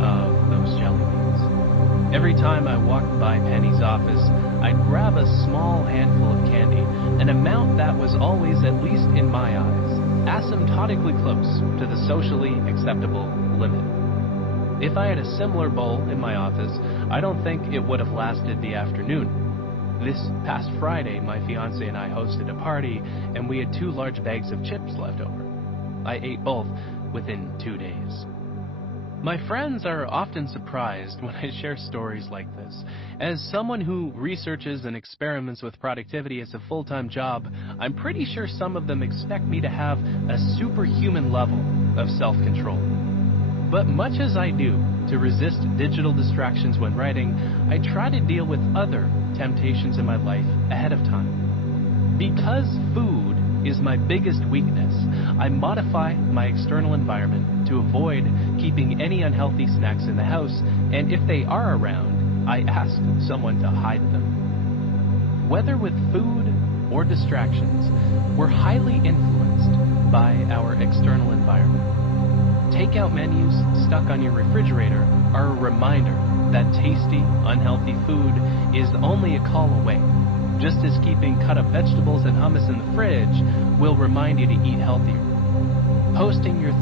of those jelly beans. Every time I walked by Penny's office, I'd grab a small handful of candy, an amount that was always, at least in my eyes, asymptotically close to the socially acceptable limit. If I had a similar bowl in my office, I don't think it would have lasted the afternoon. This past Friday, my fiancé and I hosted a party, and we had 2 large bags of chips left over. I ate both within 2 days. My friends are often surprised when I share stories like this. As someone who researches and experiments with productivity as a full-time job, I'm pretty sure some of them expect me to have a superhuman level of self-control. But much as I do to resist digital distractions when writing, I try to deal with other temptations in my life ahead of time. Because food is my biggest weakness, I modify my external environment to avoid keeping any unhealthy snacks in the house, and if they are around, I ask someone to hide them. Whether with food or distractions, we're highly influenced by our external environment. Takeout menus stuck on your refrigerator are a reminder that tasty, unhealthy food is only a call away, just as keeping cut-up vegetables and hummus in the fridge will remind you to eat healthier. Posting your